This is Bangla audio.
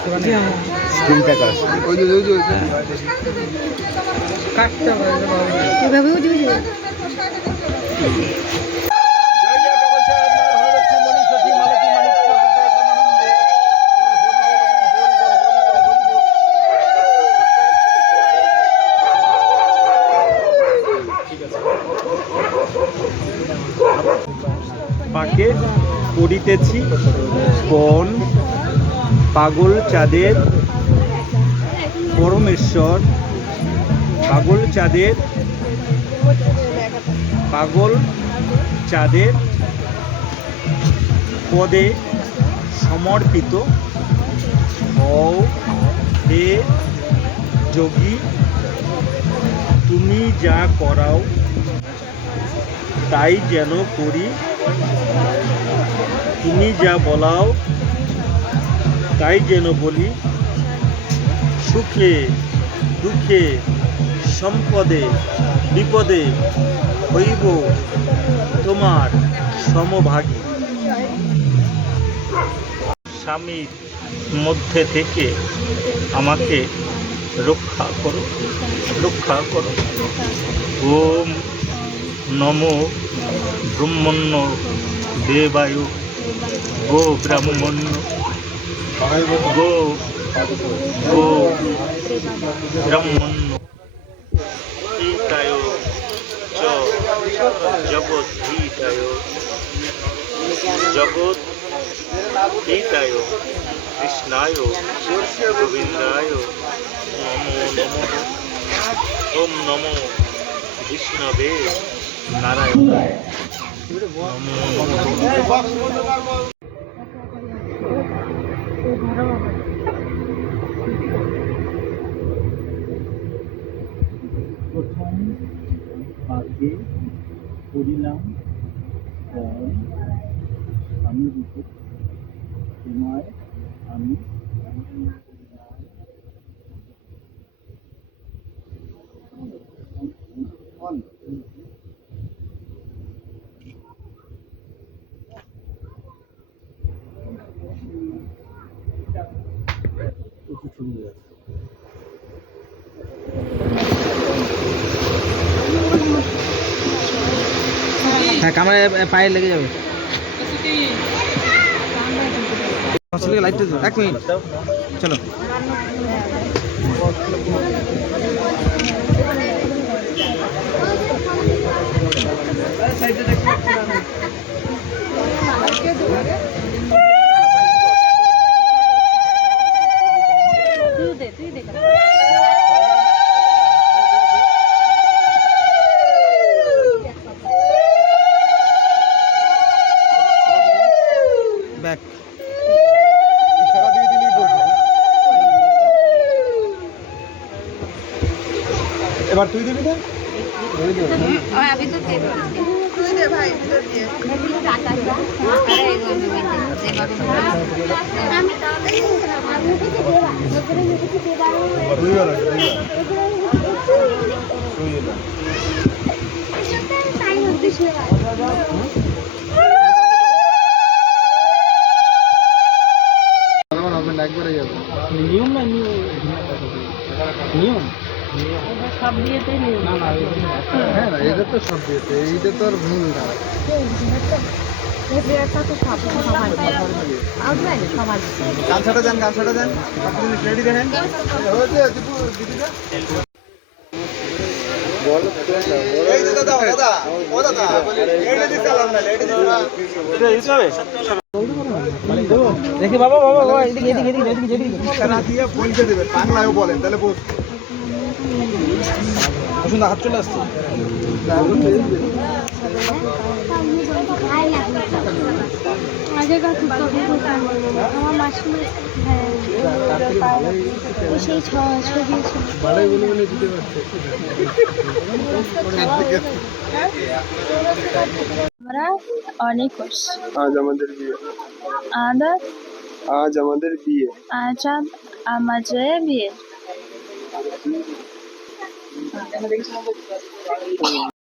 স্ক্রিনটা কাজ পাকে পড়িতেছি কোন পাগল চাঁদের পরমেশ্বর পাগল চাঁদের পদে সমর্পিত হও হে যোগী, তুমি যা করাও তাই যেন করি, তুমি যা বলাও তাই যেন বলি, সুখে দুঃখে সম্পদে বিপদে হইব তোমার সমভাগী। স্বামীর মধ্যে থেকে আমাকে রক্ষা করো। ওম নমো ব্রহ্মণ্য দেবায় গো ব্রাহ্মণ্য গো ব্রাহ্মণ্য হিতায় চ জগৎ হিতায় কৃষ্ণায় গোবিন্দায় নমো নমঃ। ওম নমো বিষ্ণবে নারায়ণায় নমো নমঃ। প্রথম বাক্যে পড়িলাম আমি রূপে তোমায় আমি হ্যাঁ ক্যামেরায় পায়ে লেগে যাবে। লাইটটা এক মিনিট চলো। ব্যাক ইশারা দিয়ে দিলেই বলবো। এবার তুই দিবি না? अभी तो তুই দে ভাই ভিতর দিয়ে একবারে যাবে নিয়ম না নিয়ম সব বিয়েতেই নিয়ম। না না হ্যাঁ না এটা তো সব দিয়েছে, এইটা তো আর ভুল না। গামছাটা যান আপনি রেডি দেখেন। দেখি বাবা এদিকে পৌঁছে দেবে বাংলায় বলেন তাহলে বসুন হাত চলে আসছে। আগেকার আমার মাসিমা সেই ছবি ভালোই বলে বলে দিতে পারছে। আমরা অনেক করছি। আজ আমাদের বিয়ে আদা আজ আমাদের বিয়ে আচ্ছা আমাদের বিয়ে